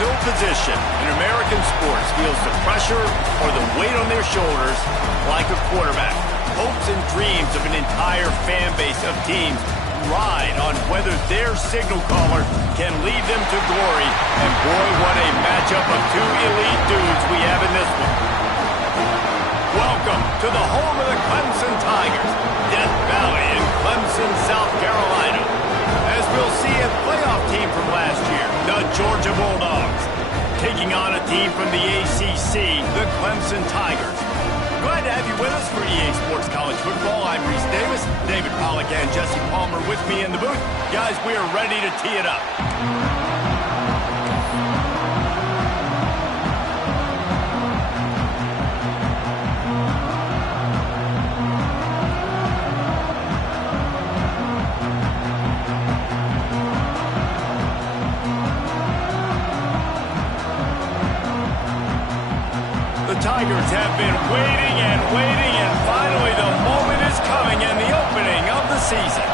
No position in American sports feels the pressure or the weight on their shoulders like a quarterback. Hopes and dreams of an entire fan base of teams ride on whether their signal caller can lead them to glory. And boy, what a matchup of two elite dudes we have in this one. Welcome to the home of the Clemson Tigers, Death Valley in Clemson, South Carolina. As we'll see, a playoff team from last year, the Georgia Bulldogs, taking on a team from the ACC, the Clemson Tigers. Glad to have you with us for EA Sports College Football. I'm Reese Davis, David Pollack and Jesse Palmer with me in the booth. Guys, we are ready to tee it up. Tigers have been waiting and waiting, and finally the moment is coming in the opening of the season.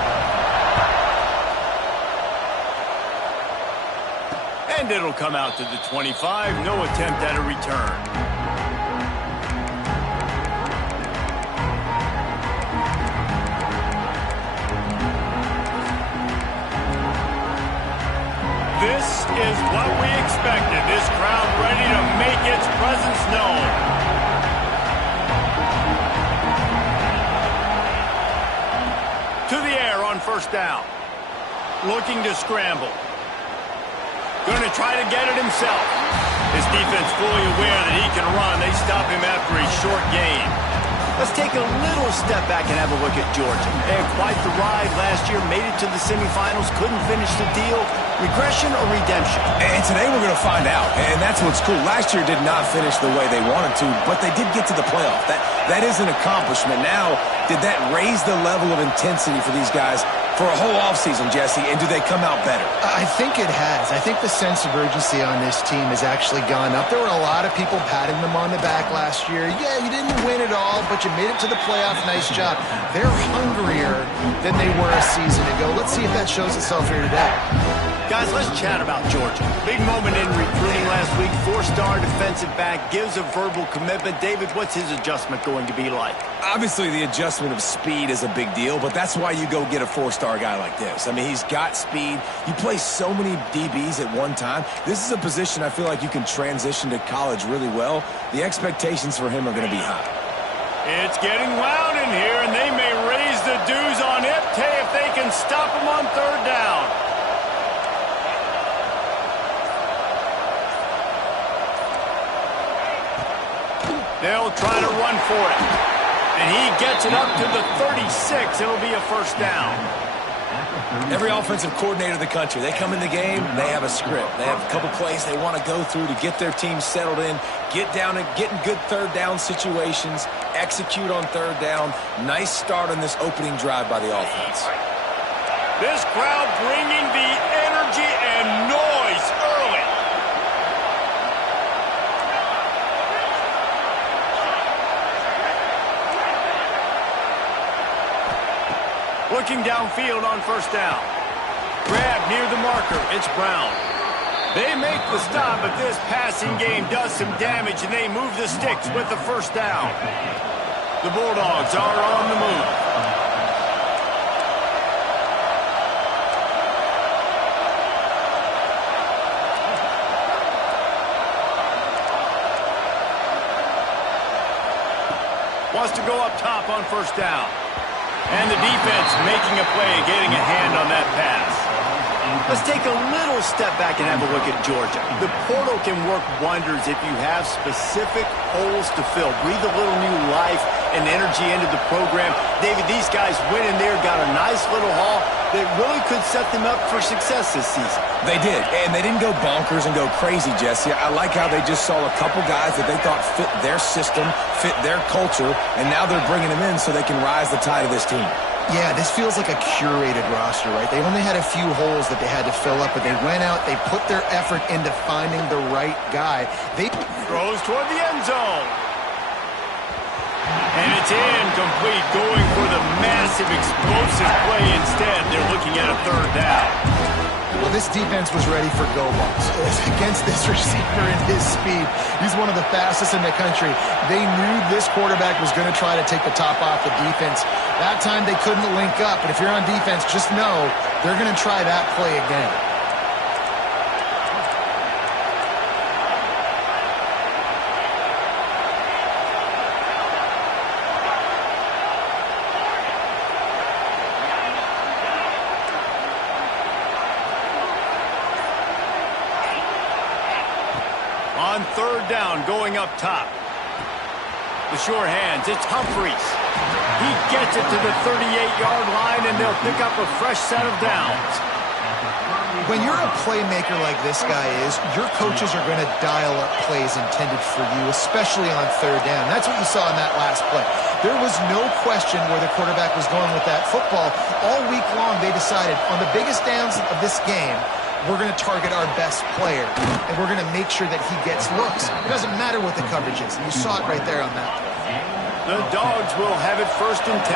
And it'll come out to the 25, no attempt at a return. This is what we expected. This crowd ready to make its presence known. To the air on first down. Looking to scramble. Going to try to get it himself. His defense fully aware that he can run. They stop him after a short gain. Let's take a little step back and have a look at Georgia. They had quite the ride last year, made it to the semifinals, couldn't finish the deal. Regression or redemption? And today we're going to find out, and that's what's cool. Last year did not finish the way they wanted to, but they did get to the playoff. That is an accomplishment. Now, did that raise the level of intensity for these guys for a whole offseason, Jesse, and do they come out better? I think it has. I think the sense of urgency on this team has actually gone up. There were a lot of people patting them on the back last year. Yeah, you didn't win it all, but you made it to the playoff. Nice job. They're hungrier than they were a season ago. Let's see if that shows itself here today. Guys, let's chat about Georgia. Big moment in recruiting last week. Four-star defensive back gives a verbal commitment. David, what's his adjustment going to be like? Obviously, the adjustment of speed is a big deal, but that's why you go get a four-star guy like this. I mean, he's got speed. You play so many DBs at one time. This is a position I feel like you can transition to college really well. The expectations for him are going to be high. It's getting loud in here, and they may raise the dues on Ipte if they can stop him on third down. They'll try to run for it. And he gets it up to the 36. It'll be a first down. Every offensive coordinator in the country, they come in the game, they have a script. They have a couple plays they want to go through to get their team settled in, get down and get in good third down situations, execute on third down. Nice start on this opening drive by the offense. This crowd bringing the energy and noise early. Looking downfield on first down. Grab near the marker. It's Brown. They make the stop, but this passing game does some damage, and they move the sticks with the first down. The Bulldogs are on the move. Wants to go up top on first down. And the defense making a play, getting a hand on that pass. Let's take a little step back and have a look at Georgia. The portal can work wonders if you have specific holes to fill. Breathe a little new life and energy into the program. David, these guys went in there, got a nice little haul that really could set them up for success this season. They did, and they didn't go bonkers and go crazy, Jesse. I like how they just saw a couple guys that they thought fit their system, fit their culture, and now they're bringing them in so they can rise the tide of this team. Yeah, this feels like a curated roster, right? They only had a few holes that they had to fill up, but they went out, they put their effort into finding the right guy. They throws toward the end zone. And it's incomplete, going for the massive explosive play instead. They're looking at a third down. Well, this defense was ready for go balls. Against this receiver and his speed, he's one of the fastest in the country. They knew this quarterback was going to try to take the top off the defense. That time they couldn't link up, but if you're on defense, just know they're going to try that play again. On third down, going up top. The sure hands, it's Humphries. He gets it to the 38-yard line, and they'll pick up a fresh set of downs. When you're a playmaker like this guy is, your coaches are going to dial up plays intended for you, especially on third down. That's what you saw in that last play. There was no question where the quarterback was going with that football. All week long, they decided on the biggest downs of this game, we're going to target our best player, and we're going to make sure that he gets looks. It doesn't matter what the coverage is. You saw it right there on that play. The Dogs will have it 1st and 10.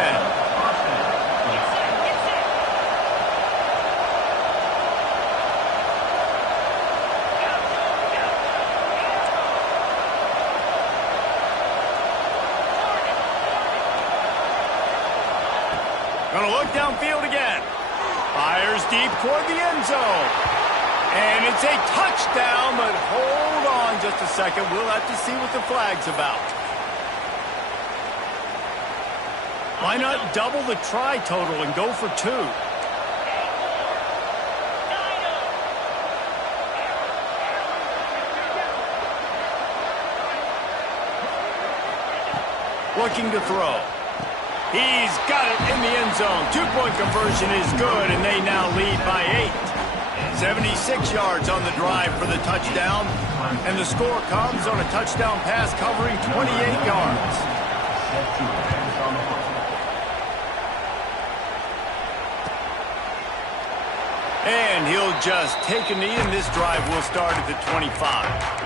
Going to look downfield again. Fires deep toward the end zone. And it's a touchdown, but hold on just a second. We'll have to see what the flag's about. Why not double the try total and go for 2? Looking to throw. He's got it in the end zone. 2-point conversion is good, and they now lead by 8. 76 yards on the drive for the touchdown, and the score comes on a touchdown pass covering 28 yards. And he'll just take a knee, and this drive will start at the 25.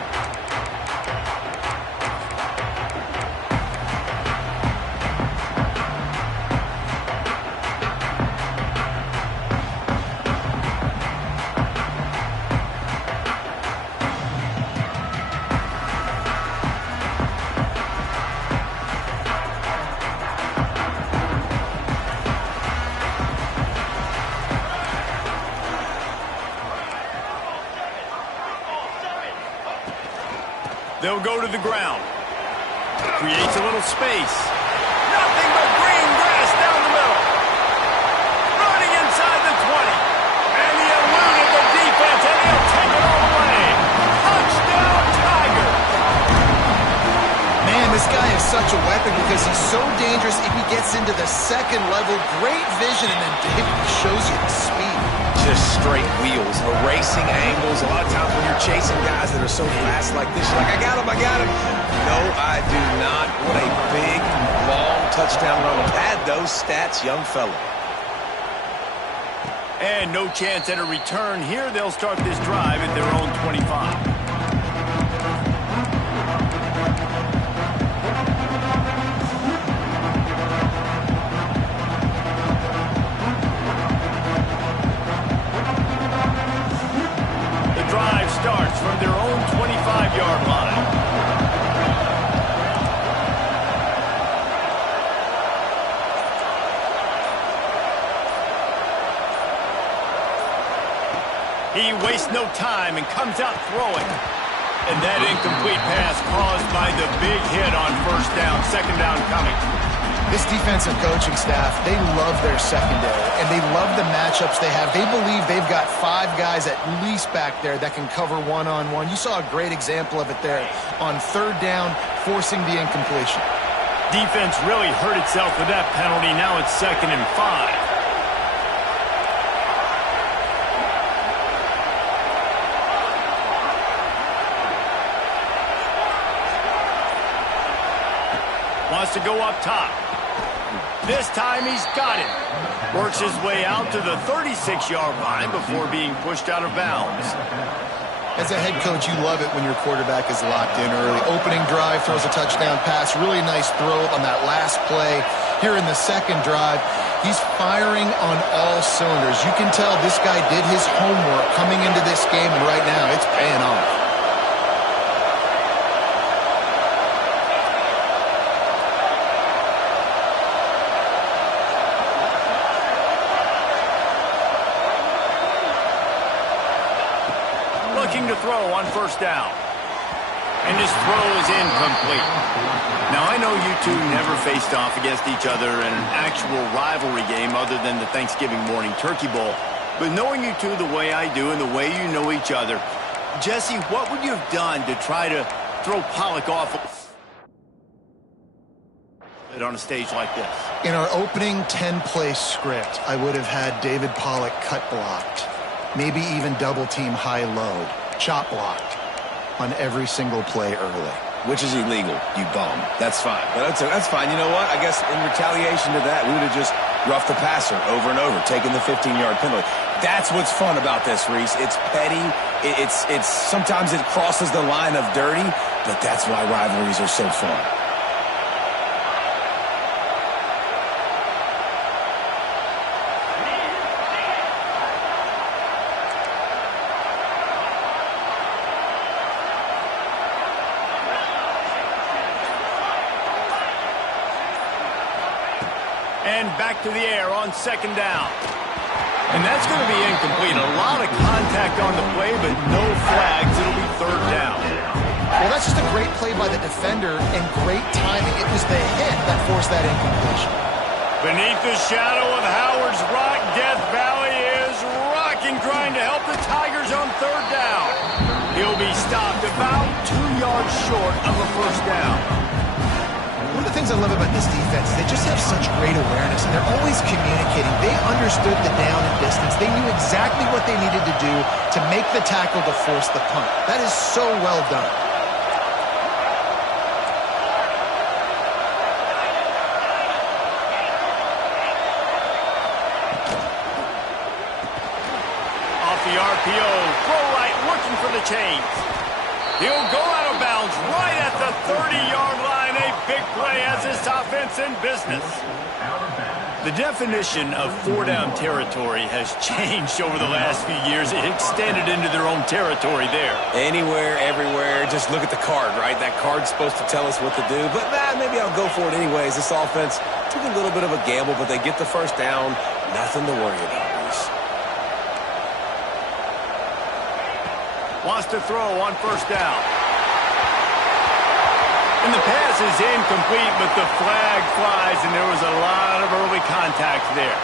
They'll go to the ground. Creates a little space. Nothing but green grass down the middle. Running inside the 20. And he eluded the defense, and he'll take it all the way. Touchdown, Tigers! Man, this guy is such a weapon because he's so dangerous if he gets into the second level. Great vision, and then David shows you the speed. Just straight wheels, erasing angles. A lot of times when you're chasing guys that are so fast like this, you're like, I got him. No, I do not. What a big, long touchdown run. Pad those stats, young fella. And no chance at a return here. They'll start this drive at their own 25. Starts from their own 25-yard line. He wastes no time and comes out throwing. And that incomplete pass caused by the big hit on 1st down, 2nd down coming. This defensive coaching staff, they love their secondary, and they love the matchups they have. They believe they've got 5 guys at least back there that can cover one-on-one. You saw a great example of it there on 3rd down, forcing the incompletion. Defense really hurt itself with that penalty. Now it's 2nd and 5. Wants to go up top. This time he's got it. Works his way out to the 36-yard line before being pushed out of bounds. As a head coach, you love it when your quarterback is locked in early. Opening drive, throws a touchdown pass. Really nice throw on that last play. here in the second drive. He's firing on all cylinders. You can tell this guy did his homework coming into this game, and right now it's paying off. Looking to throw on first down. And his throw is incomplete. Now, I know you two never faced off against each other in an actual rivalry game other than the Thanksgiving morning Turkey Bowl. But knowing you two the way I do and the way you know each other, Jesse, what would you have done to try to throw Pollock off on a stage like this? In our opening 10-play script, I would have had David Pollock cut blocked. Maybe even double-team high-load, chop blocked on every single play early. Which is illegal, you bum. That's fine. But that's fine. You know what? I guess in retaliation to that, we would have just roughed the passer over and over, taking the 15-yard penalty. That's what's fun about this, Reese. It's petty. It's sometimes it crosses the line of dirty, but that's why rivalries are so fun. And back to the air on second down. And that's going to be incomplete. A lot of contact on the play, but no flags. It'll be third down. Well, that's just a great play by the defender and great timing. It was the hit that forced that incompletion. Beneath the shadow of Howard's Rock, Death Valley is rocking, trying to help the Tigers on third down. He'll be stopped about 2 yards short of the first down. One of the things I love about this defense is they just have such great awareness, and they're always communicating. They understood the down and distance. They knew exactly what they needed to do to make the tackle to force the punt. That is so well done. Off the RPO, throw right, looking for the chains. He'll go out of bounds right at the 30-yard line. A big play has this offense in business. The definition of four-down territory has changed over the last few years. It extended into their own territory there. Anywhere, everywhere, just look at the card, right? That card's supposed to tell us what to do, but maybe I'll go for it anyways. This offense took a little bit of a gamble, but they get the first down. Nothing to worry about, Reese. Wants to throw on first down. And the pass is incomplete, but the flag flies, and there was a lot of early contact there.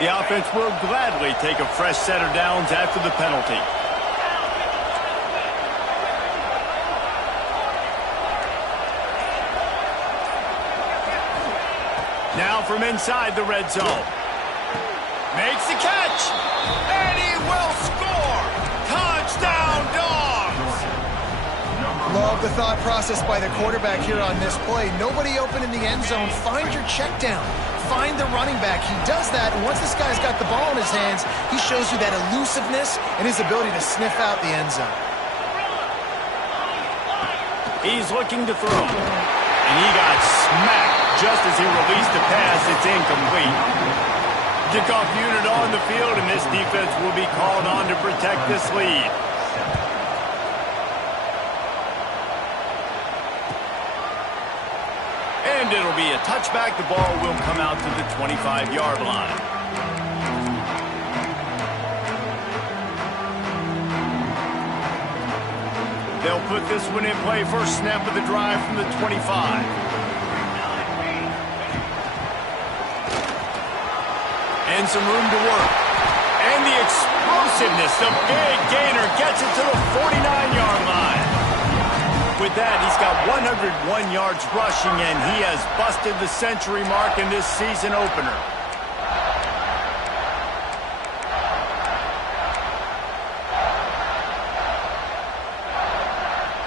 The offense will gladly take a fresh set of downs after the penalty. Now from inside the red zone. Makes the catch. And he will score. Touchdown, Dogs. Love the thought process by the quarterback here on this play. Nobody open in the end zone. Find your check down. Find the running back. He does that, and once this guy's got the ball in his hands, he shows you that elusiveness and his ability to sniff out the end zone. He's looking to throw. And he got smacked just as he released the pass. It's incomplete. Kickoff unit on the field, and this defense will be called on to protect this lead. And it'll be a touchback. The ball will come out to the 25-yard line. They'll put this one in play. First snap of the drive from the 25. And some room to work. And the explosiveness, the big gainer gets it to the 49-yard line. With that, he's got 101 yards rushing, and he has busted the century mark in this season opener.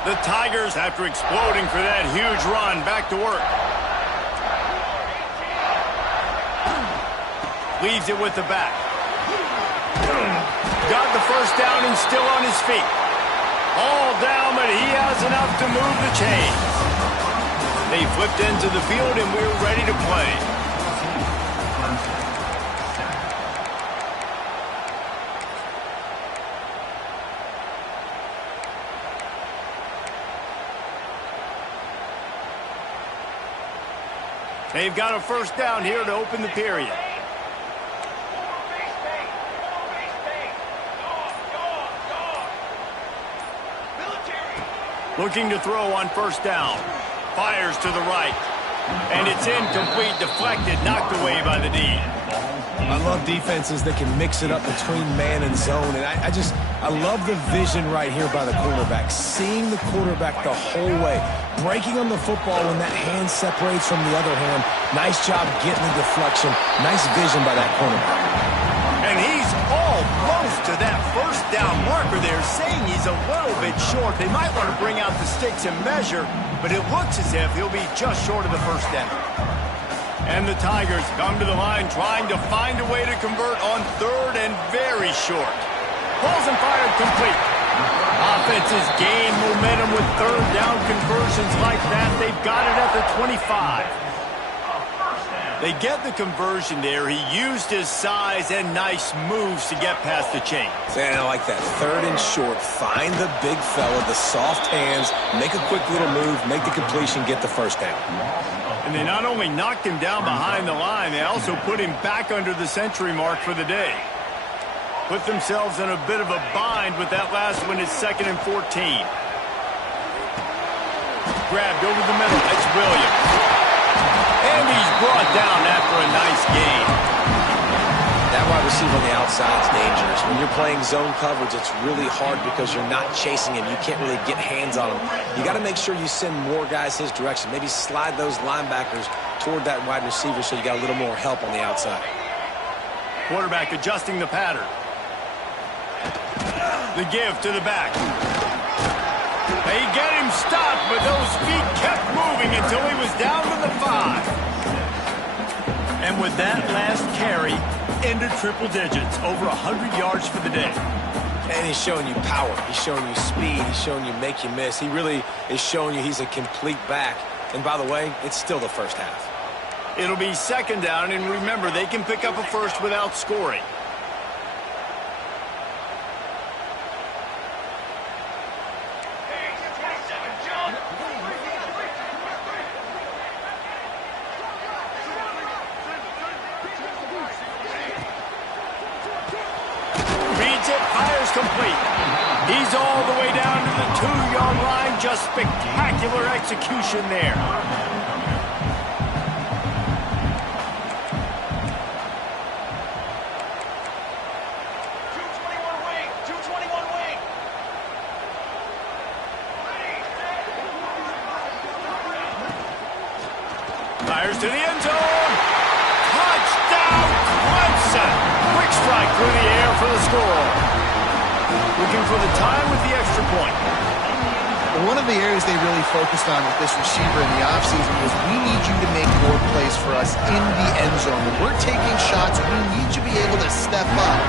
The Tigers, after exploding for that huge run, back to work. Leaves it with the back. got the first down and still on his feet. All down, but he has enough to move the chains. They flipped into the field, and we're ready to play. They've got a first down here to open the period. Looking to throw on first down. Fires to the right. And it's incomplete, deflected, knocked away by the D. I love defenses that can mix it up between man and zone. And I love the vision right here by the quarterback. Seeing the quarterback the whole way. Breaking on the football when that hand separates from the other hand. Nice job getting the deflection. Nice vision by that cornerback. And he's almost to that first down marker there, saying he's a little bit short. They might want to bring out the sticks and measure, but it looks as if he'll be just short of the first down. And the Tigers come to the line trying to find a way to convert on third and very short. Balls and fired complete. Offenses gain momentum with third down conversions like that. They've got it at the 25. They get the conversion there. He used his size and nice moves to get past the chain. And I like that. Third and short. Find the big fella, the soft hands, make a quick little move, make the completion, get the first down. And they not only knocked him down behind the line, they also put him back under the century mark for the day. Put themselves in a bit of a bind with that last one. It's 2nd and 14. Grabbed over the middle. It's Williams. And he's brought down after a nice gain. That wide receiver on the outside is dangerous. When you're playing zone coverage, it's really hard because you're not chasing him. You can't really get hands on him. You got to make sure you send more guys his direction. Maybe slide those linebackers toward that wide receiver so you got a little more help on the outside. Quarterback adjusting the pattern. The give to the back. They get him stopped, but those feet kept moving until he was down to the 5. And with that last carry, into triple digits, over 100 yards for the day. And he's showing you power. He's showing you speed. He's showing you make you miss. He really is showing you he's a complete back. And by the way, it's still the first half. It'll be 2nd down, and remember, they can pick up a first without scoring. Complete. He's all the way down to the 2-yard line. Just spectacular execution there. Fires to the end zone. Touchdown, Clemson. Quick strike through the air for the score. Looking for the time with the extra point. One of the areas they really focused on with this receiver in the offseason was we need you to make more plays for us in the end zone. When we're taking shots, we need you to be able to step up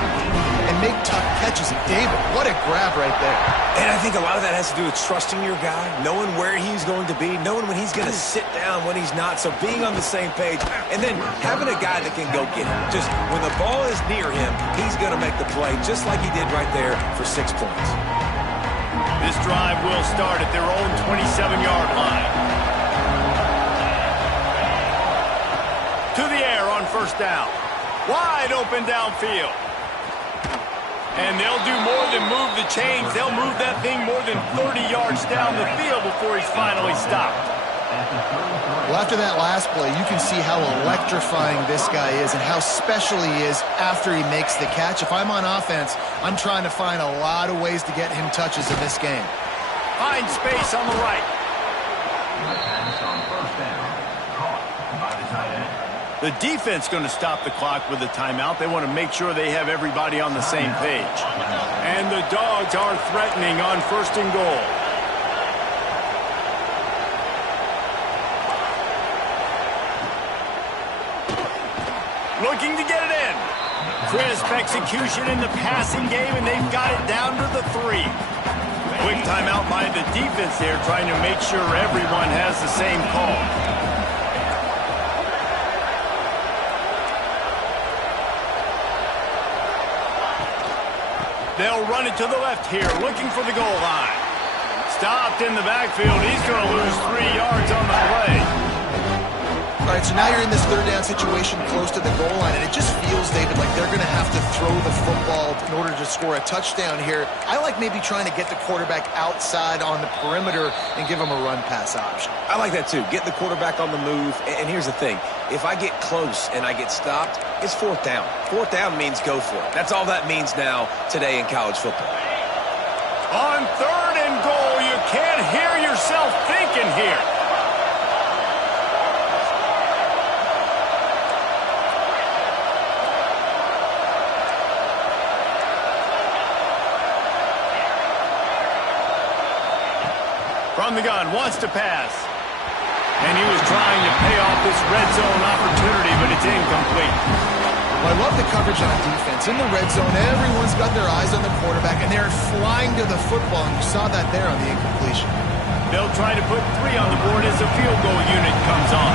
and make tough catches. And David, what a grab right there. And I think a lot of that has to do with trusting your guy, knowing where he's going to be, knowing when he's going to sit down, when he's not. So being on the same page, and then having a guy that can go get him. Just when the ball is near him, he's going to make the play, just like he did right there for 6 points. This drive will start at their own 27-yard line. To the air on first down. Wide open downfield. And they'll do more than move the chains. They'll move that thing more than 30 yards down the field before he's finally stopped. Well, after that last play, you can see how electrifying this guy is and how special he is after he makes the catch. If I'm on offense, I'm trying to find a lot of ways to get him touches in this game. Find space on the right. The defense going to stop the clock with a timeout. They want to make sure they have everybody on the same page. And the Dogs are threatening on 1st and goal. Looking to get it in. Crisp execution in the passing game, and they've got it down to the 3. Quick timeout by the defense there, trying to make sure everyone has the same call. They'll run it to the left here, looking for the goal line. Stopped in the backfield. He's going to lose 3 yards on the play. All right, so now you're in this third down situation close to the goal line, and it just feels, David, like they're going to have to throw the football in order to score a touchdown here. I like maybe trying to get the quarterback outside on the perimeter and give him a run-pass option. I like that, too. Get the quarterback on the move. And here's the thing. If I get close and I get stopped, it's 4th down. 4th down means go for it. That's all that means now today in college football. On 3rd and goal, you can't hear yourself thinking here. From the gun, wants to pass. And he was trying to pay off this red zone opportunity, but it's incomplete. Well, I love the coverage on defense. In the red zone, everyone's got their eyes on the quarterback, and they're flying to the football, and you saw that there on the incompletion. They'll try to put 3 on the board as the field goal unit comes on.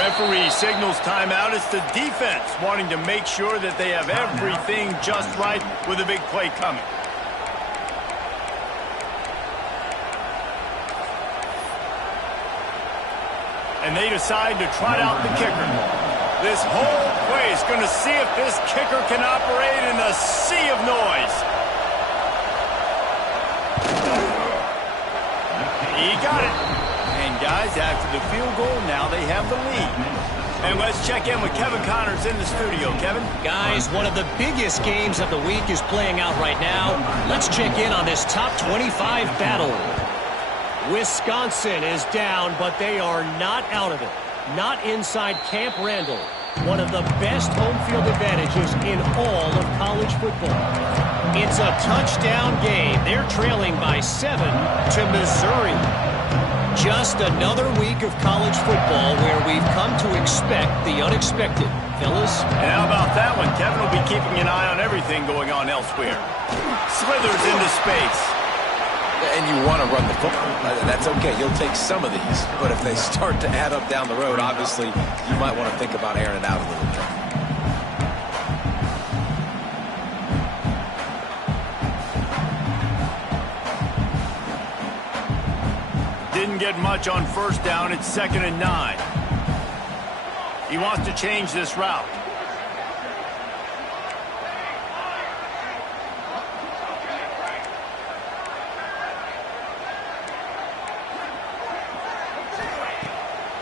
Referee signals timeout. It's the defense wanting to make sure that they have everything just right with a big play coming. And they decide to trot out the kicker. This whole play is going to see if this kicker can operate in a sea of noise. He got it. And guys, after the field goal, now they have the lead. And let's check in with Kevin Connors in the studio. Kevin? Guys, one of the biggest games of the week is playing out right now. Let's check in on this top 25 battle. Wisconsin is down, but they are not out of it. Not inside Camp Randall. One of the best home field advantages in all of college football. It's a touchdown game. They're trailing by 7 to Missouri. Just another week of college football where we've come to expect the unexpected. Phyllis? And how about that one? Kevin will be keeping an eye on everything going on elsewhere. Slithers into space. And you want to run the football. That's okay. You'll take some of these. But if they start to add up down the road, obviously, you might want to think about airing it out a little bit. Didn't get much on 1st down. It's 2nd and 9. He wants to change this route.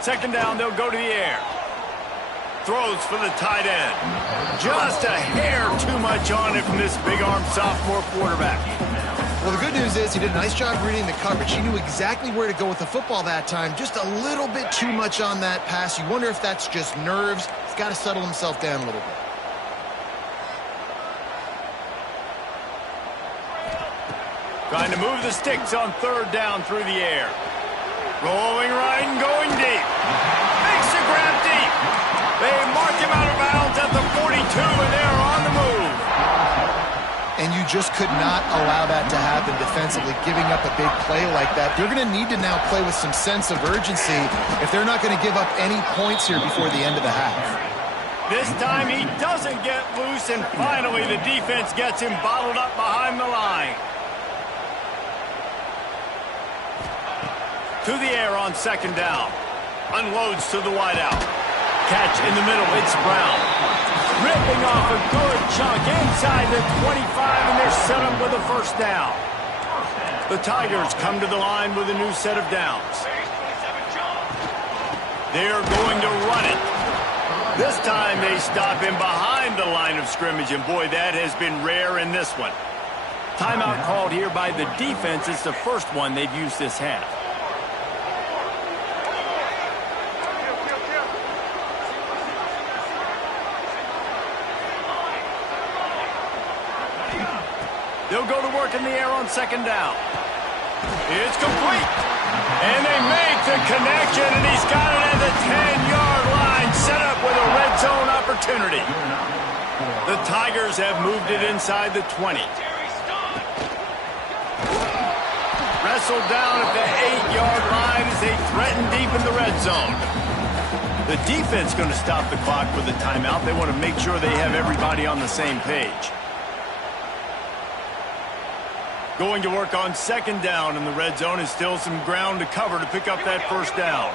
Second down, they'll go to the air. Throws for the tight end. Just a hair too much on it from this big-arm sophomore quarterback. Well, the good news is he did a nice job reading the coverage. He knew exactly where to go with the football that time. Just a little bit too much on that pass. You wonder if that's just nerves. He's got to settle himself down a little bit. Trying to move the sticks on 3rd down through the air. Rolling right and going deep. Makes the grab deep. They mark him out of bounds at the 42, and they're on the move. And you just could not allow that to happen defensively, giving up a big play like that. They're going to need to now play with some sense of urgency if they're not going to give up any points here before the end of the half. This time he doesn't get loose, and finally the defense gets him bottled up behind the line. To the air on 2nd down. Unloads to the wideout. Catch in the middle. It's Brown. Ripping off a good chunk inside the 25, and they're set up with a 1st down. The Tigers come to the line with a new set of downs. They're going to run it. This time they stop him behind the line of scrimmage, and boy, that has been rare in this one. Timeout called here by the defense. It's the first one they've used this half. They'll go to work in the air on 2nd down. It's complete. And they make the connection, and he's got it at the 10-yard line, set up with a red zone opportunity. The Tigers have moved it inside the 20. Wrestled down at the 8-yard line as they threaten deep in the red zone. The defense going to stop the clock with a timeout. They want to make sure they have everybody on the same page. Going to work on second down in the red zone is still some ground to cover to pick up that first down.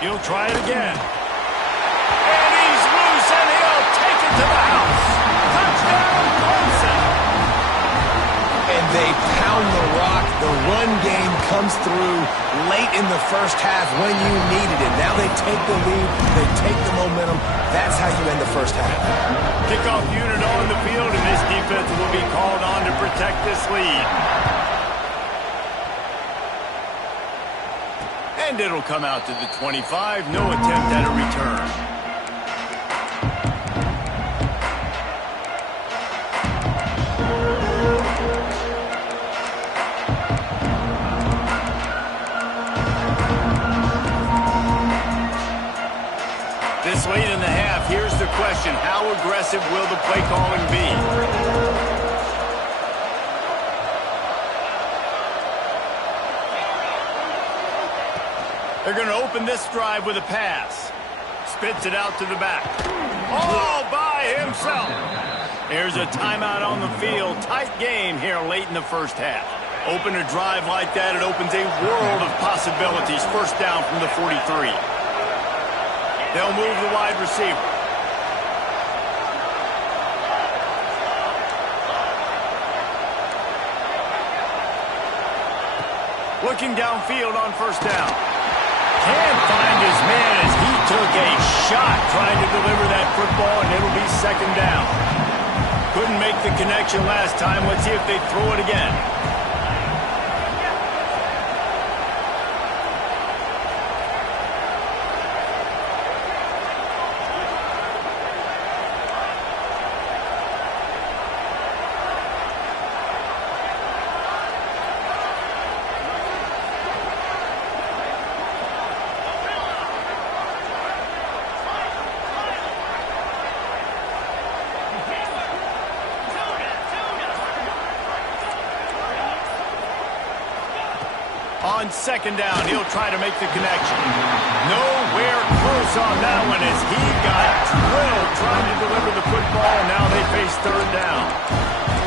He'll try it again. And he's loose, and he'll take it to the house. Touchdown, Clemson. And they pound the rock. The run game comes through late in the first half when you needed it. Now they take the lead. They take the momentum. That's how you end the first half. Kickoff unit on the field, and this defense will be called on to protect this lead. And it'll come out to the 25. No attempt at a return. This late in the half, here's the question. How aggressive will the play calling be? They're going to open this drive with a pass. Spits it out to the back. All by himself. There's a timeout on the field. Tight game here late in the first half. Open a drive like that, it opens a world of possibilities. First down from the 43. They'll move the wide receiver. Looking downfield on first down. Can't find his man as he took a shot trying to deliver that football, and it'll be second down. Couldn't make the connection last time. Let's see if they throw it again. On second down, he'll try to make the connection. Nowhere close on that one as he got drilled trying to deliver the football, and now they face third down.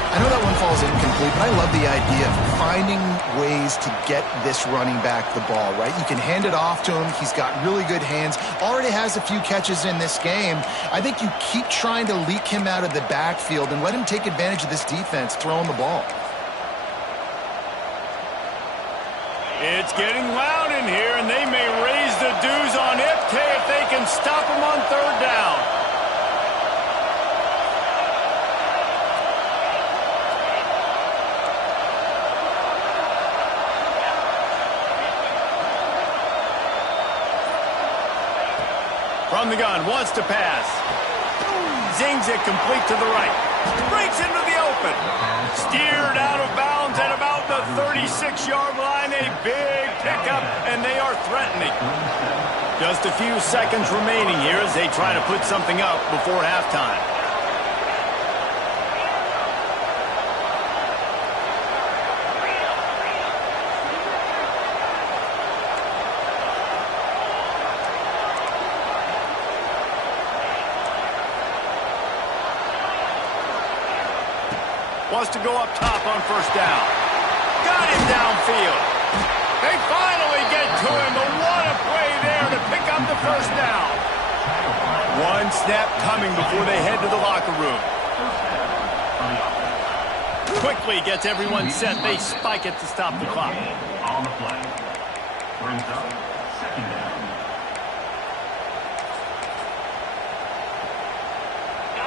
I know that one falls incomplete, but I love the idea of finding ways to get this running back the ball, right? You can hand it off to him. He's got really good hands. Already has a few catches in this game. I think you keep trying to leak him out of the backfield and let him take advantage of this defense throwing the ball. It's getting loud in here, and they may raise the dues on Ipke if they can stop him on third down. From the gun, wants to pass. Zings it complete to the right. Breaks into the open. Steered out of bounds at about the 36-yard line. A big pickup, and they are threatening. Just a few seconds remaining here as they try to put something up before halftime. Wants to go up top on first down. Got him downfield. They finally get to him, but what a play there to pick up the first down. One snap coming before they head to the locker room. Quickly gets everyone set. They spike it to stop the clock. On the play. Brings up second down.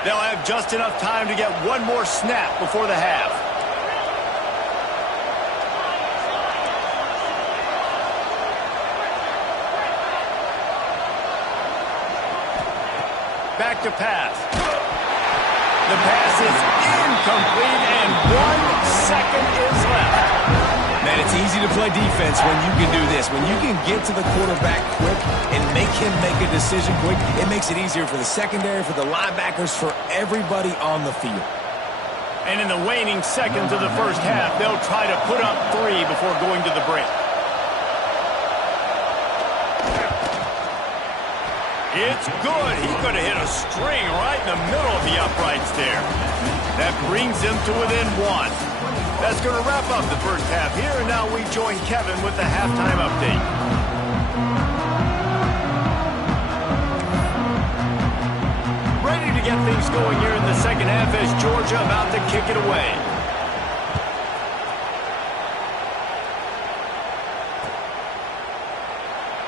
They'll have just enough time to get one more snap before the half. Back to pass. The pass is incomplete, and 1 second is left. And it's easy to play defense when you can do this. When you can get to the quarterback quick and make him make a decision quick, it makes it easier for the secondary, for the linebackers, for everybody on the field. And in the waning seconds of the first half, they'll try to put up 3 before going to the break. It's good. He could have hit a string right in the middle of the uprights there. That brings him to within 1. That's going to wrap up the first half here, and now we join Kevin with the halftime update. Ready to get things going here in the second half as Georgia about to kick it away.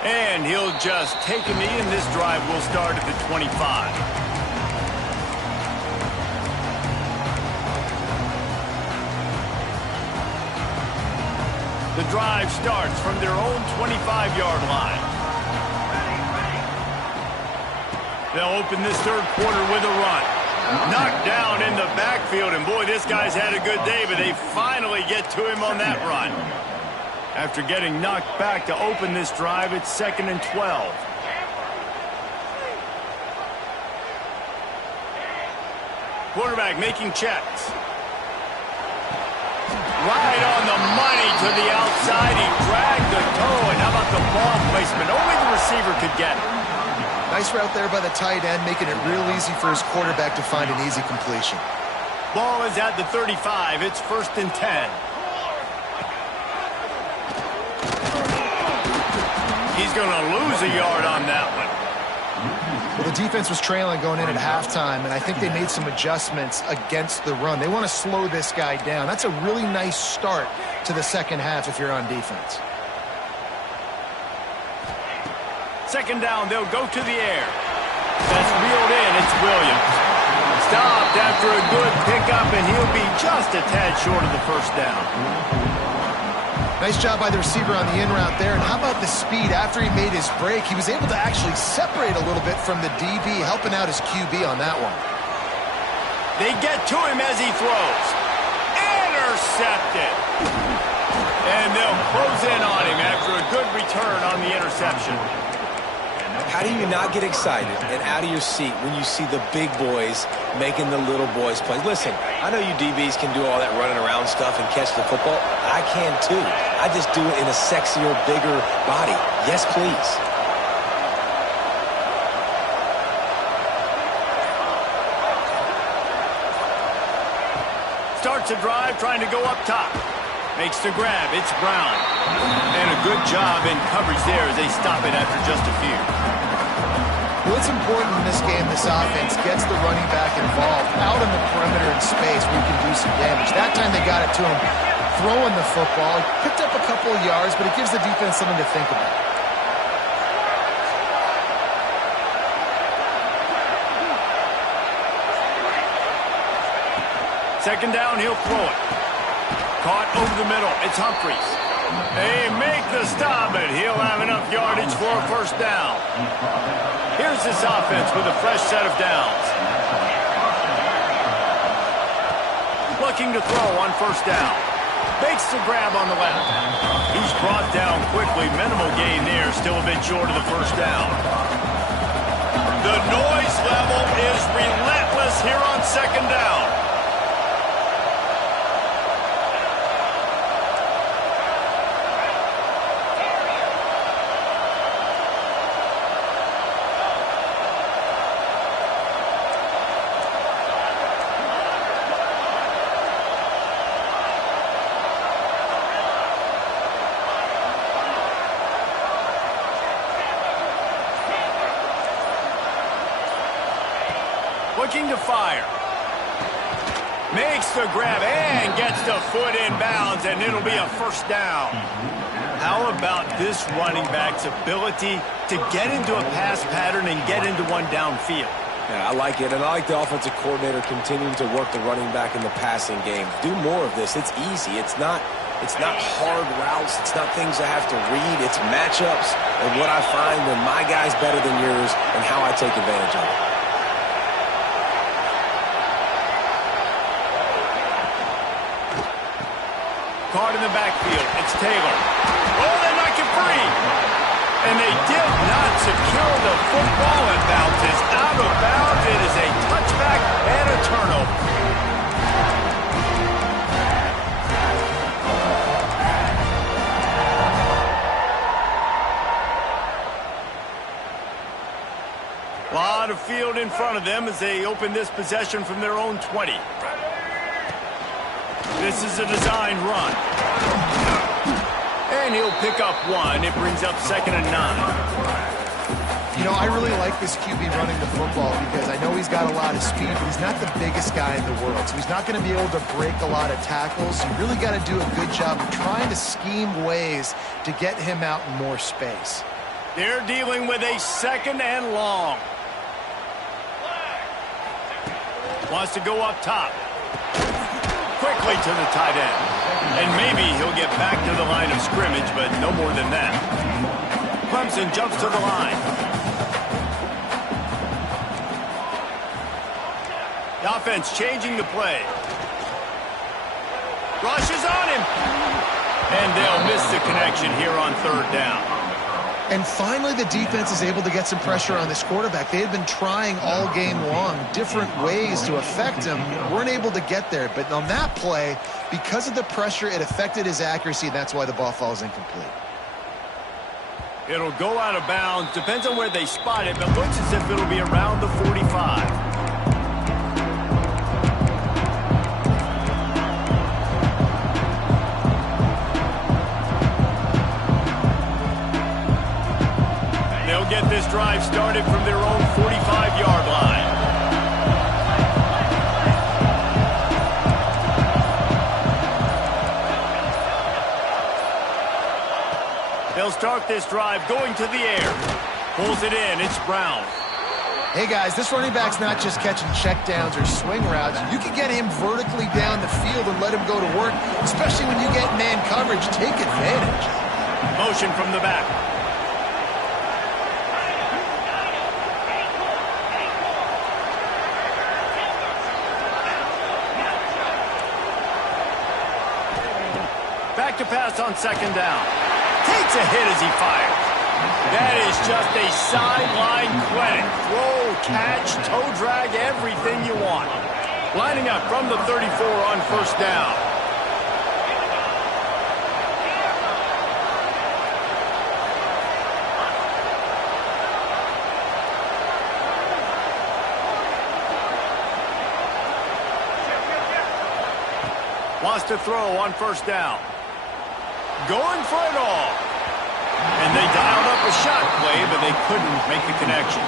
And he'll just take a knee, and this drive will start at the 25. The drive starts from their own 25-yard line. They'll open this third quarter with a run. Knocked down in the backfield, and boy, this guy's had a good day, but they finally get to him on that run. After getting knocked back to open this drive, it's 2nd and 12. Quarterback making checks. Right on the money to the outside. He dragged the toe, and how about the ball placement? Only the receiver could get it. Nice route there by the tight end, making it real easy for his quarterback to find an easy completion. Ball is at the 35. It's 1st and 10. He's going to lose a yard on that one. Well, the defense was trailing going in at halftime, and I think they made some adjustments against the run. They want to slow this guy down. That's a really nice start to the second half if you're on defense. Second down, they'll go to the air. That's reeled in. It's Williams. Stopped after a good pickup, and he'll be just a tad short of the first down. Nice job by the receiver on the in route there. And how about the speed after he made his break? He was able to actually separate a little bit from the DB, helping out his QB on that one. They get to him as he throws. Intercepted. And they'll close in on him after a good return on the interception. How do you not get excited and out of your seat when you see the big boys making the little boys play? Listen, I know you DBs can do all that running around stuff and catch the football. I can too. I just do it in a sexier, bigger body. Yes, please. Starts a drive trying to go up top. Makes the grab. It's Brown. And a good job in coverage there as they stop it after just a few. Well, it's important in this game this offense gets the running back involved out on the perimeter in space where you can do some damage. That time they got it to him throwing the football. He picked up a couple of yards, but it gives the defense something to think about. Second down, he'll throw it. Caught over the middle. It's Humphries. They make the stop, but he'll have enough yardage for a first down. Here's this offense with a fresh set of downs. Looking to throw on first down. Makes the grab on the left. He's brought down quickly. Minimal gain there. Still a bit short of the first down. The noise level is relentless here on second down. Looking to fire. Makes the grab and gets the foot in bounds, and it'll be a first down. How about this running back's ability to get into a pass pattern and get into one downfield? Yeah, I like it, and I like the offensive coordinator continuing to work the running back in the passing game. Do more of this. It's easy. It's not hard routes. It's not things I have to read. It's matchups and what I find when my guy's better than yours and how I take advantage of it. caught in the backfield. It's Taylor. Oh, they knock it free. And they did not secure the football. It bounces out of bounds. It is a touchback and a turnover. A lot of field in front of them as they open this possession from their own 20. This is a designed run. And he'll pick up one. It brings up 2nd and 9. You know, I really like this QB running the football because I know he's got a lot of speed, but he's not the biggest guy in the world. So he's not going to be able to break a lot of tackles. You really got to do a good job of trying to scheme ways to get him out in more space. They're dealing with a 2nd and long. Wants to go up top. Quickly to the tight end. And maybe he'll get back to the line of scrimmage, but no more than that. Clemson jumps to the line. The offense changing the play. Rushes on him. And they'll miss the connection here on 3rd down. And finally, the defense is able to get some pressure on this quarterback. They had been trying all game long different ways to affect him. Weren't able to get there. But on that play, because of the pressure, it affected his accuracy. That's why the ball falls incomplete. It'll go out of bounds. Depends on where they spot it, but looks as if it'll be around the 45. Get this drive started from their own 45-yard line. They'll start this drive going to the air. Pulls it in. It's Brown. Hey, guys, this running back's not just catching checkdowns or swing routes. You can get him vertically down the field and let him go to work, especially when you get man coverage. Take advantage. Motion from the back. Back to pass on 2nd down. Takes a hit as he fires. That is just a sideline clinic. Throw, catch, toe drag, everything you want. Lining up from the 34 on 1st down. Wants to throw on 1st down. Going for it all. And they dialed up a shot play, but they couldn't make the connection.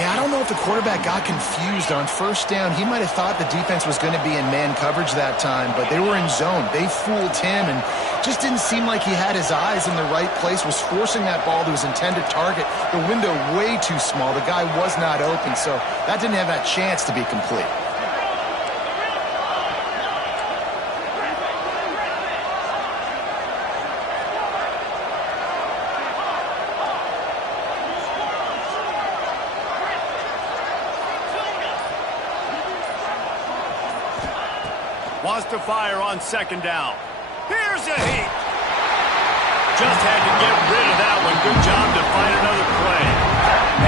Yeah, I don't know if the quarterback got confused on 1st down. He might have thought the defense was going to be in man coverage that time, but they were in zone. They fooled him and just didn't seem like he had his eyes in the right place, was forcing that ball to his intended target. The window way too small. The guy was not open, so that didn't have that chance to be complete. Wants to fire on 2nd down. Here's a heat. Just had to get rid of that one. Good job to find another play.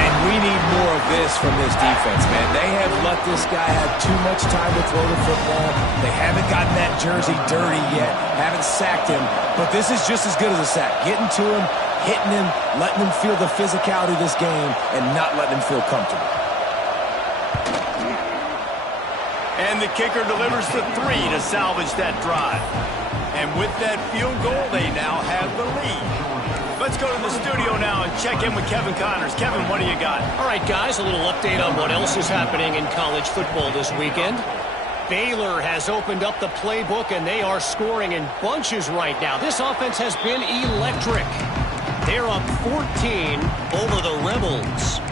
And we need more of this from this defense, man. They have let this guy have too much time to throw the football. They haven't gotten that jersey dirty yet, haven't sacked him. But this is just as good as a sack. Getting to him, hitting him, letting him feel the physicality of this game, and not letting him feel comfortable. And the kicker delivers the 3 to salvage that drive. And with that field goal, they now have the lead. Let's go to the studio now and check in with Kevin Connors. Kevin, what do you got? All right, guys, a little update on what else is happening in college football this weekend. Baylor has opened up the playbook, and they are scoring in bunches right now. This offense has been electric. They're up 14 over the Rebels.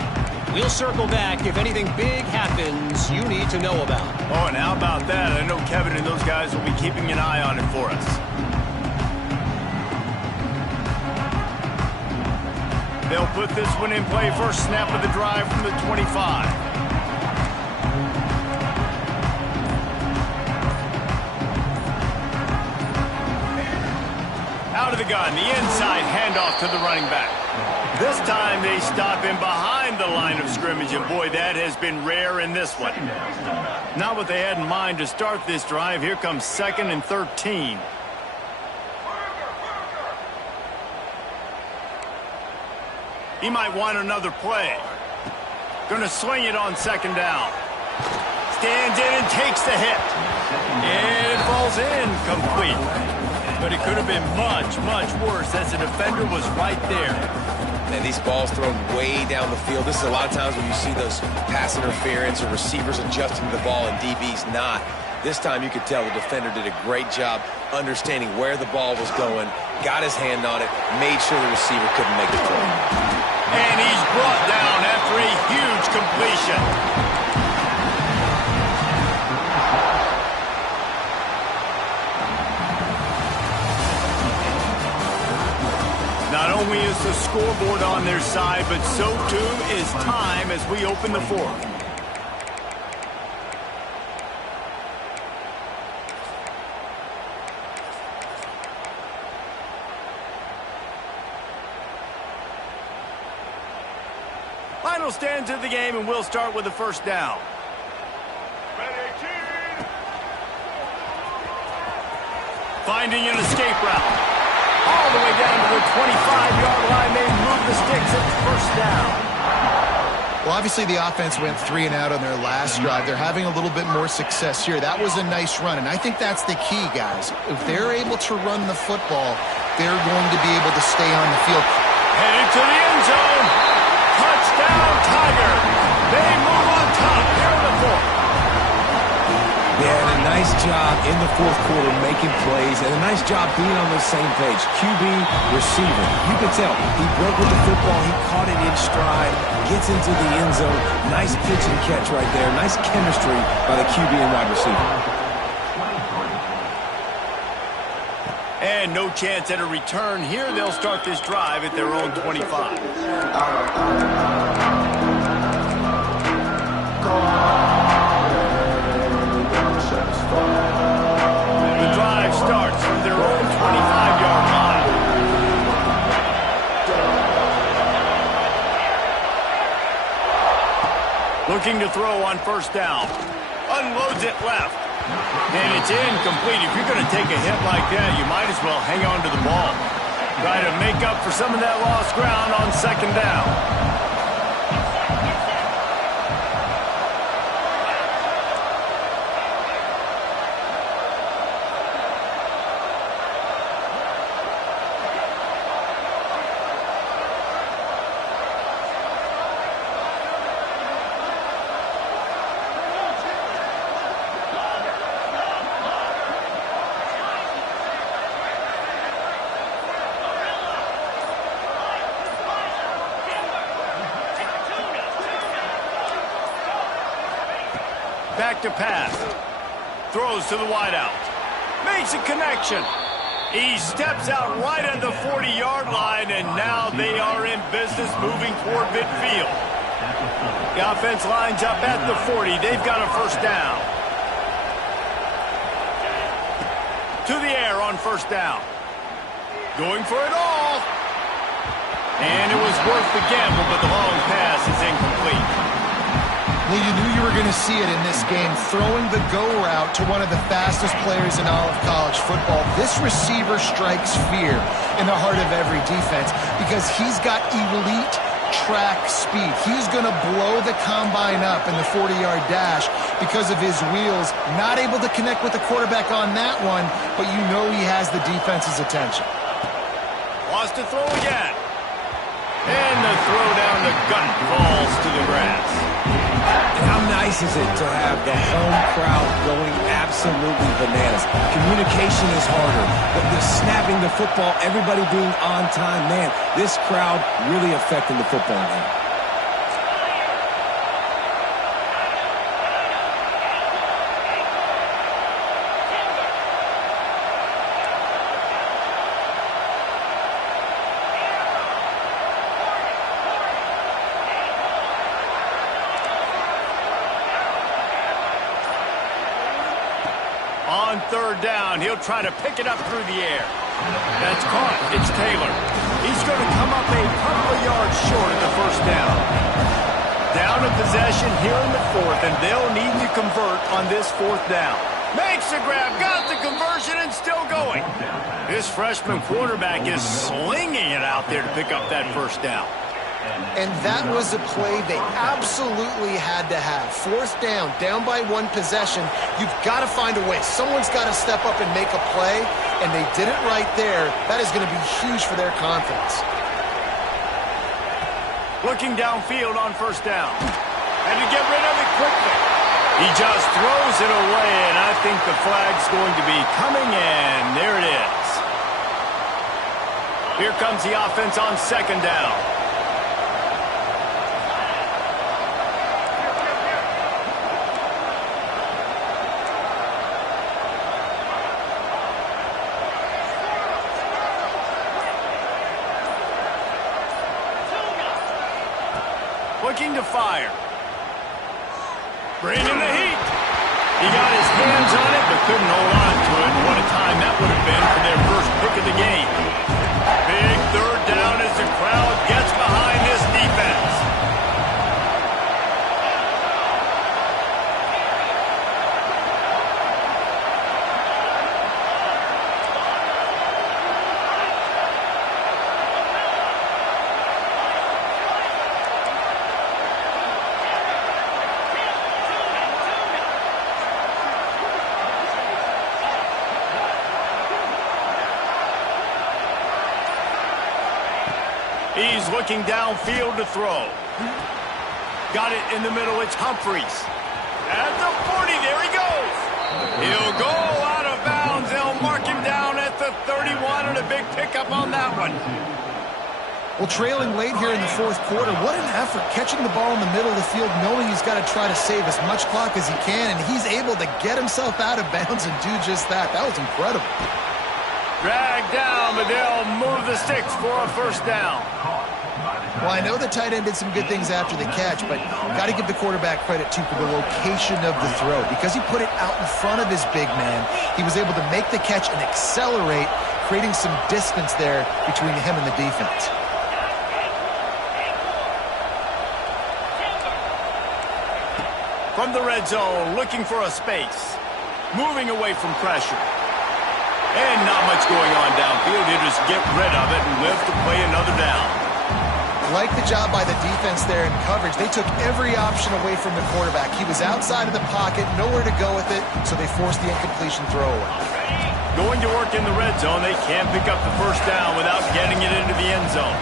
We'll circle back if anything big happens you need to know about. Oh, and how about that? I know Kevin and those guys will be keeping an eye on it for us. They'll put this one in play. First snap of the drive from the 25. Out of the gun, the inside handoff to the running back. This time they stop him behind the line of scrimmage, and boy, that has been rare in this one. Not what they had in mind to start this drive. Here comes 2nd and 13. He might want another play. Gonna swing it on 2nd down. Stands in and takes the hit. And it falls in complete. But it could have been much, much worse as the defender was right there. And these balls thrown way down the field. This is a lot of times when you see those pass interference or receivers adjusting to the ball and DBs not. This time you could tell the defender did a great job understanding where the ball was going, got his hand on it, made sure the receiver couldn't make the throw. And he's brought down after a huge completion. Not only is the scoreboard on their side, but so too is time as we open the 4th. Final stands of the game, and we'll start with the 1st down. Finding an escape route. All the way down to the 25-yard line. They move the sticks at 1st down. Well, obviously the offense went 3 and out on their last drive. They're having a little bit more success here. That was a nice run, and I think that's the key, guys. If they're able to run the football, they're going to be able to stay on the field. Heading to the end zone. Touchdown, Tiger. They move on top here in the 4th. Yeah, and a nice job in the 4th quarter making plays, and a nice job being on the same page. QB, receiver. You can tell he broke with the football. He caught it in stride, gets into the end zone. Nice pitch and catch right there. Nice chemistry by the QB and wide receiver. And no chance at a return here. They'll start this drive at their own 25. The drive starts from their own 25-yard line. Looking to throw on 1st down. Unloads it left. And it's incomplete. If you're going to take a hit like that, you might as well hang on to the ball. Try to make up for some of that lost ground on 2nd down. Back to pass. Throws to the wideout. Makes a connection. He steps out right at the 40-yard line, and now they are in business moving toward midfield. The offense lines up at the 40. They've got a 1st down. To the air on 1st down. Going for it all. And it was worth the gamble, but the long pass is incomplete. Well, you knew you were going to see it in this game, throwing the go route to one of the fastest players in all of college football. This receiver strikes fear in the heart of every defense because he's got elite track speed. He's going to blow the combine up in the 40-yard dash because of his wheels. Not able to connect with the quarterback on that one, but you know he has the defense's attention. Wants to throw again. And the throw down the gut falls to the grass. And how nice is it to have the home crowd going absolutely bananas? Communication is harder, but the snapping the football, everybody being on time, man, this crowd really affecting the football game. On 3rd down, he'll try to pick it up through the air. That's caught. It's Taylor. He's going to come up a couple of yards short of the first down. Down in possession here in the fourth, and they'll need to convert on this fourth down. Makes the grab, got the conversion, and still going. This freshman quarterback is slinging it out there to pick up that first down. And that was a play they absolutely had to have. Fourth down, down by one possession. You've got to find a way. Someone's got to step up and make a play, and they did it right there. That is going to be huge for their confidence. Looking downfield on first down. And to get rid of it quickly. He just throws it away, and I think the flag's going to be coming in. There it is. Here comes the offense on second down. Looking to fire. Bringing the heat. He got his hands on it, but couldn't hold on to it. What a time that would have been for their first pick of the game. Big third down as the crowd gets behind this defense. He's looking downfield to throw. Got it in the middle. It's Humphries. At the 40, there he goes. He'll go out of bounds. They'll mark him down at the 31, and a big pickup on that one. Well, trailing late here in the fourth quarter, what an effort catching the ball in the middle of the field, knowing he's got to try to save as much clock as he can, and he's able to get himself out of bounds and do just that. That was incredible. Dragged down, but they'll move the sticks for a first down. Well, I know the tight end did some good things after the catch, but got to give the quarterback credit, too, for the location of the throw. Because he put it out in front of his big man, he was able to make the catch and accelerate, creating some distance there between him and the defense. From the red zone, looking for a space. Moving away from pressure. And not much going on downfield. He'll just get rid of it and live to play another down. Like the job by the defense there in coverage. They took every option away from the quarterback. He was outside of the pocket, nowhere to go with it, so they forced the incompletion throwaway. Going to work in the red zone, they can't pick up the first down without getting it into the end zone.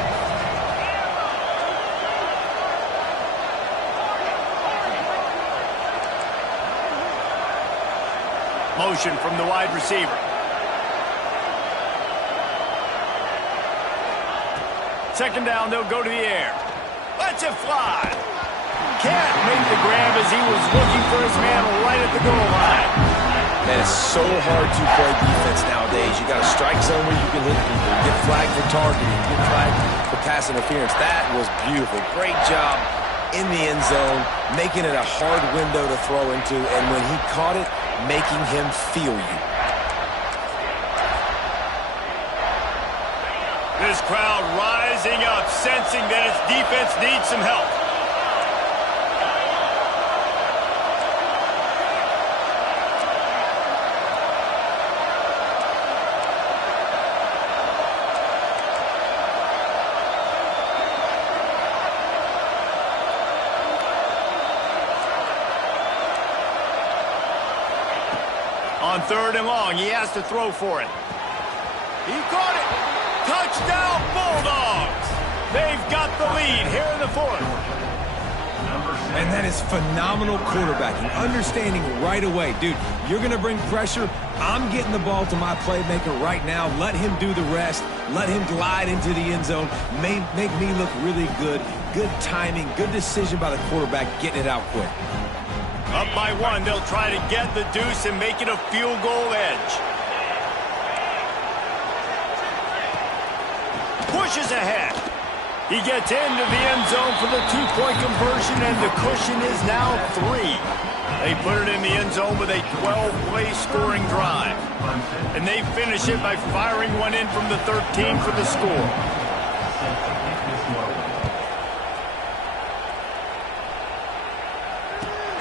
Motion from the wide receiver. Second down, they'll go to the air. Let's it fly. Can't make the grab as he was looking for his man right at the goal line. Man, it's so hard to play defense nowadays. You got a strike zone where you can hit people, get flagged for targeting, get flagged for pass interference. That was beautiful. Great job in the end zone, making it a hard window to throw into, and when he caught it, making him feel you. This crowd rising up, sensing that its defense needs some help. On third and long, he has to throw for it. He caught it. Touchdown, Bulldogs. They've got the lead here in the fourth. And that is phenomenal quarterbacking. Understanding right away. Dude, you're going to bring pressure. I'm getting the ball to my playmaker right now. Let him do the rest. Let him glide into the end zone. Make me look really good. Good timing. Good decision by the quarterback getting it out quick. Up by one, they'll try to get the deuce and make it a field goal edge. Pushes ahead. He gets into the end zone for the two-point conversion, and the cushion is now 3. They put it in the end zone with a 12-play scoring drive. And they finish it by firing one in from the 13 for the score.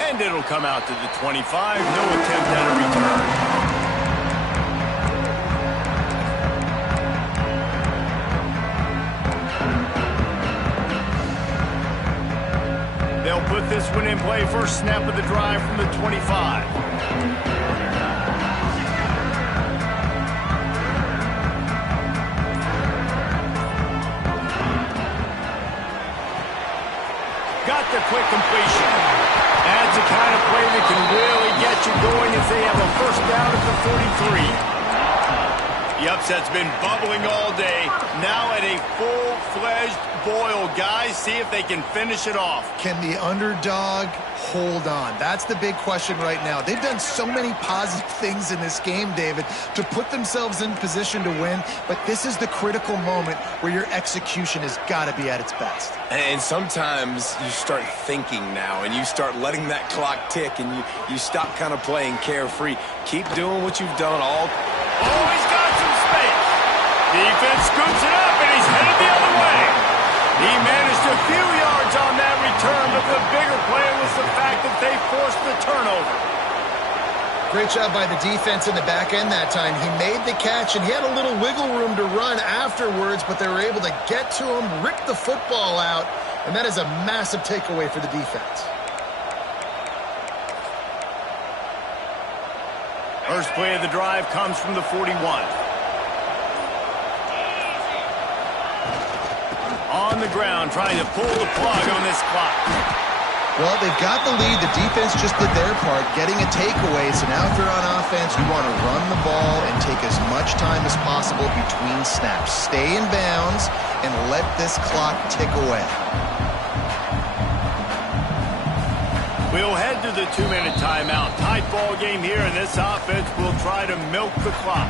And it'll come out to the 25. No attempt at a return. They'll put this one in play. First snap of the drive from the 25. Got the quick completion. That's the kind of play that can really get you going as they have a first down at the 43. The upset's been bubbling all day. Now at a full-fledged boil. Guys, see if they can finish it off. Can the underdog hold on? That's the big question right now. They've done so many positive things in this game, David, to put themselves in position to win, but this is the critical moment where your execution has got to be at its best. And sometimes you start thinking now, and you start letting that clock tick, and you stop kind of playing carefree. Keep doing what you've done all. Oh, he's got some space. Defense scoops it up, and he's headed the other way. He managed a few yards on that return, but the bigger play was the fact that they forced the turnover. Great job by the defense in the back end that time. He made the catch, and he had a little wiggle room to run afterwards, but they were able to get to him, rip the football out, and that is a massive takeaway for the defense. First play of the drive comes from the 41. On the ground, trying to pull the plug on this clock. Well, they've got the lead. The defense just did their part, getting a takeaway. So now if you're on offense, you want to run the ball and take as much time as possible between snaps. Stay in bounds and let this clock tick away. We'll head to the 2-minute timeout. Tight ball game here, and this offense will try to milk the clock.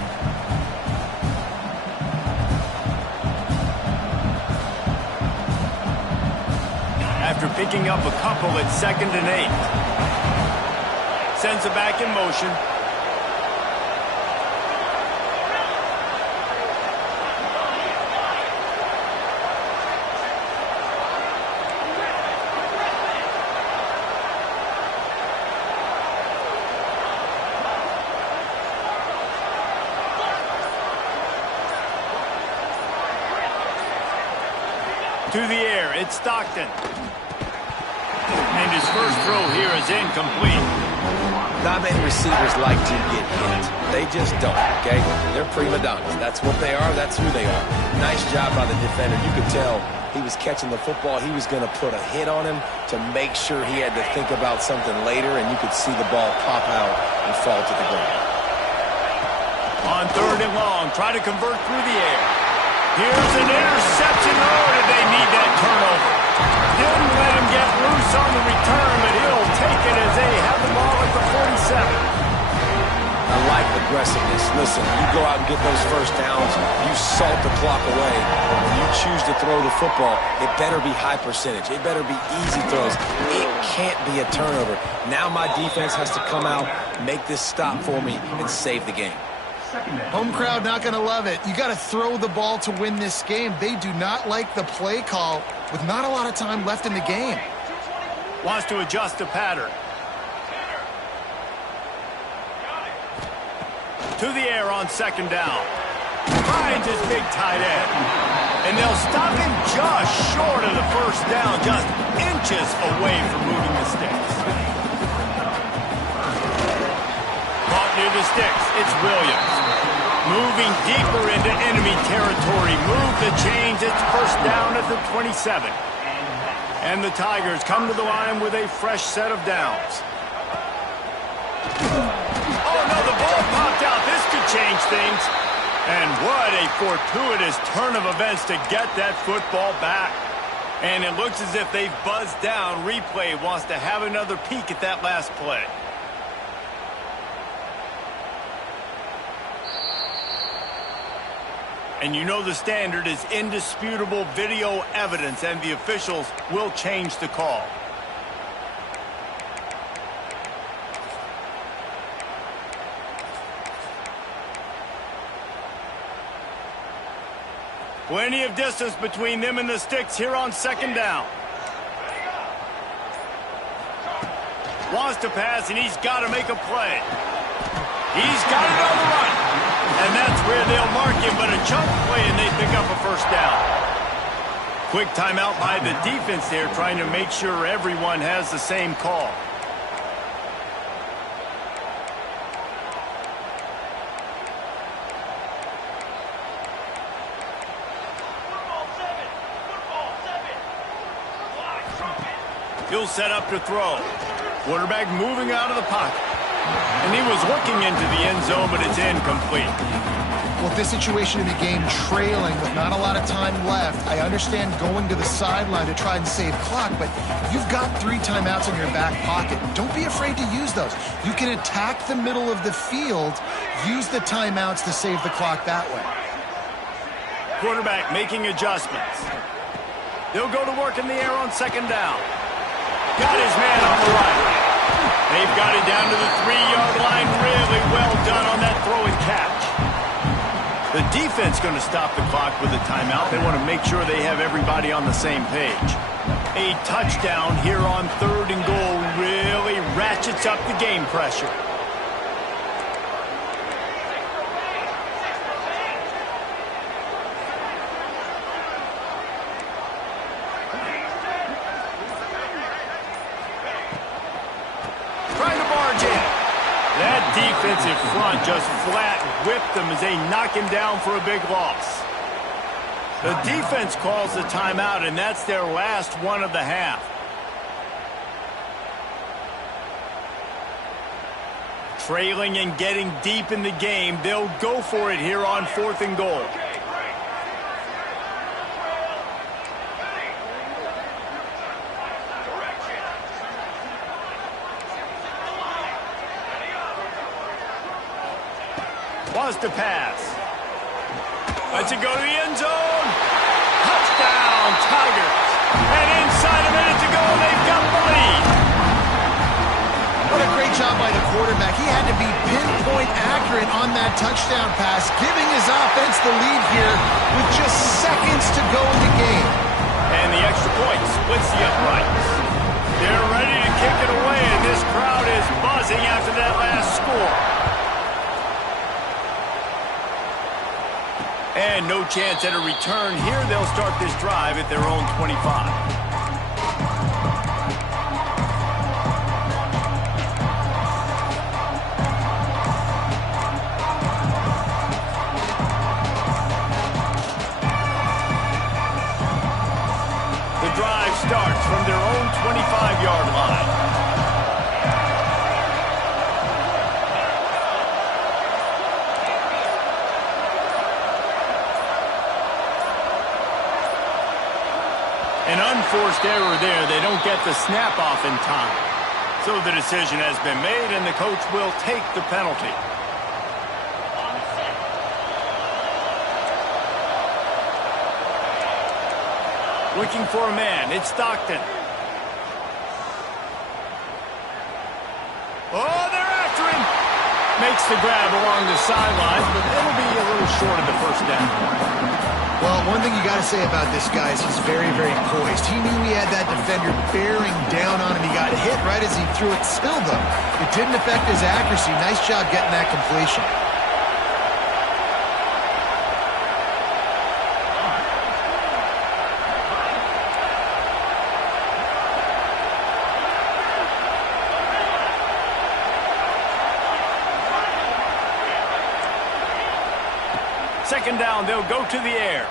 After picking up a couple at 2nd and 8. Sends it back in motion. To the air, it's Stockton. And his first throw here is incomplete. Not many receivers like to get hit. They just don't, okay? They're prima donnas. That's what they are. That's who they are. Nice job by the defender. You could tell he was catching the football. He was going to put a hit on him to make sure he had to think about something later, and you could see the ball pop out and fall to the ground. On 3rd and long, try to convert through the air. Here's an interception. Oh, did they need that turnover? Didn't let him get loose on the return, but he'll take it as they have the ball at the 47. I like aggressiveness. Listen, you go out and get those first downs, you salt the clock away, but when you choose to throw the football, it better be high percentage. It better be easy throws. It can't be a turnover. Now my defense has to come out, make this stop for me, and save the game. Home crowd not going to love it. You got to throw the ball to win this game. They do not like the play call with not a lot of time left in the game. Wants to adjust the pattern. To the air on 2nd down. Finds his big tight end. And they'll stop him just short of the first down, just inches away from moving the sticks. Caught near the sticks. It's Williams. Moving deeper into enemy territory. Move the chains. It's first down at the 27. And the Tigers come to the line with a fresh set of downs. Oh, no, the ball popped out. This could change things. And what a fortuitous turn of events to get that football back. And it looks as if they've buzzed down. Replay wants to have another peek at that last play. And you know the standard is indisputable video evidence, and the officials will change the call. Plenty of distance between them and the sticks here on second down. Wants to pass, and he's got to make a play. He's got it on the run. And that's where they'll mark him, but a chunk play, and they pick up a first down. Quick timeout by the defense there, trying to make sure everyone has the same call. He'll set up to throw. Quarterback moving out of the pocket. And he was looking into the end zone, but it's incomplete. Well, this situation in the game, trailing with not a lot of time left, I understand going to the sideline to try and save clock, but you've got 3 timeouts in your back pocket. Don't be afraid to use those. You can attack the middle of the field, use the timeouts to save the clock that way. Quarterback making adjustments. They'll go to work in the air on second down. Got his man on the right. They've got it down to the 3-yard line. Really well done on that throw and catch. The defense going to stop the clock with a timeout. They want to make sure they have everybody on the same page. A touchdown here on 3rd and goal really ratchets up the game pressure. Defensive front just flat whipped them as they knock him down for a big loss. The defense calls the timeout, and that's their last one of the half. Trailing and getting deep in the game, they'll go for it here on 4th and goal. Wants to pass. Lets it go to the end zone. Touchdown, Tigers. And inside a minute to go, they've got the lead. What a great job by the quarterback. He had to be pinpoint accurate on that touchdown pass, giving his offense the lead here with just seconds to go in the game. And the extra point splits the uprights. They're ready to kick it away, and this crowd is buzzing after that last score. And no chance at a return here. They'll start this drive at their own 25. The drive starts from their own 25-yard line. An unforced error there. They don't get the snap off in time. So the decision has been made, and the coach will take the penalty. Looking for a man. It's Stockton. Oh, they're after him. Makes the grab along the sidelines, but it'll be a little short of the first down. Well, one thing you got to say about this guy is he's very, very poised. He knew he had that defender bearing down on him. He got hit right as he threw it, still though. It didn't affect his accuracy. Nice job getting that completion. Second down, they'll go to the air.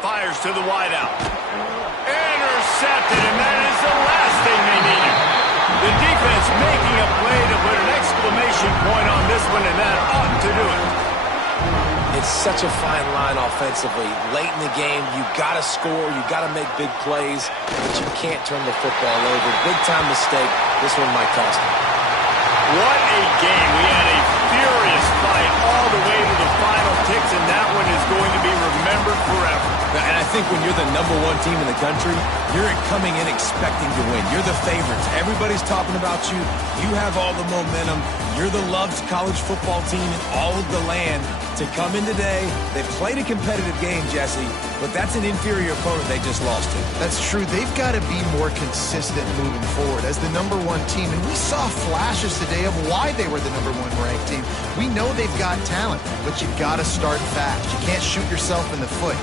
Fires to the wideout. Intercepted, and that is the last thing they needed. The defense making a play to put an exclamation point on this one, and that ought to do it. It's such a fine line offensively. Late in the game, you got to score, you got to make big plays, but you can't turn the football over. Big-time mistake. This one might cost them. What a game. We had a furious fight all the way to the final ticks, and think when you're the #1 team in the country, you're coming in expecting to win. You're the favorites. Everybody's talking about you. You have all the momentum. You're the loved college football team in all of the land. To come in today, they've played a competitive game, Jesse, but that's an inferior opponent they just lost to. That's true. They've got to be more consistent moving forward as the #1 team. And we saw flashes today of why they were the #1 ranked team. We know they've got talent, but you've got to start fast. You can't shoot yourself in the foot.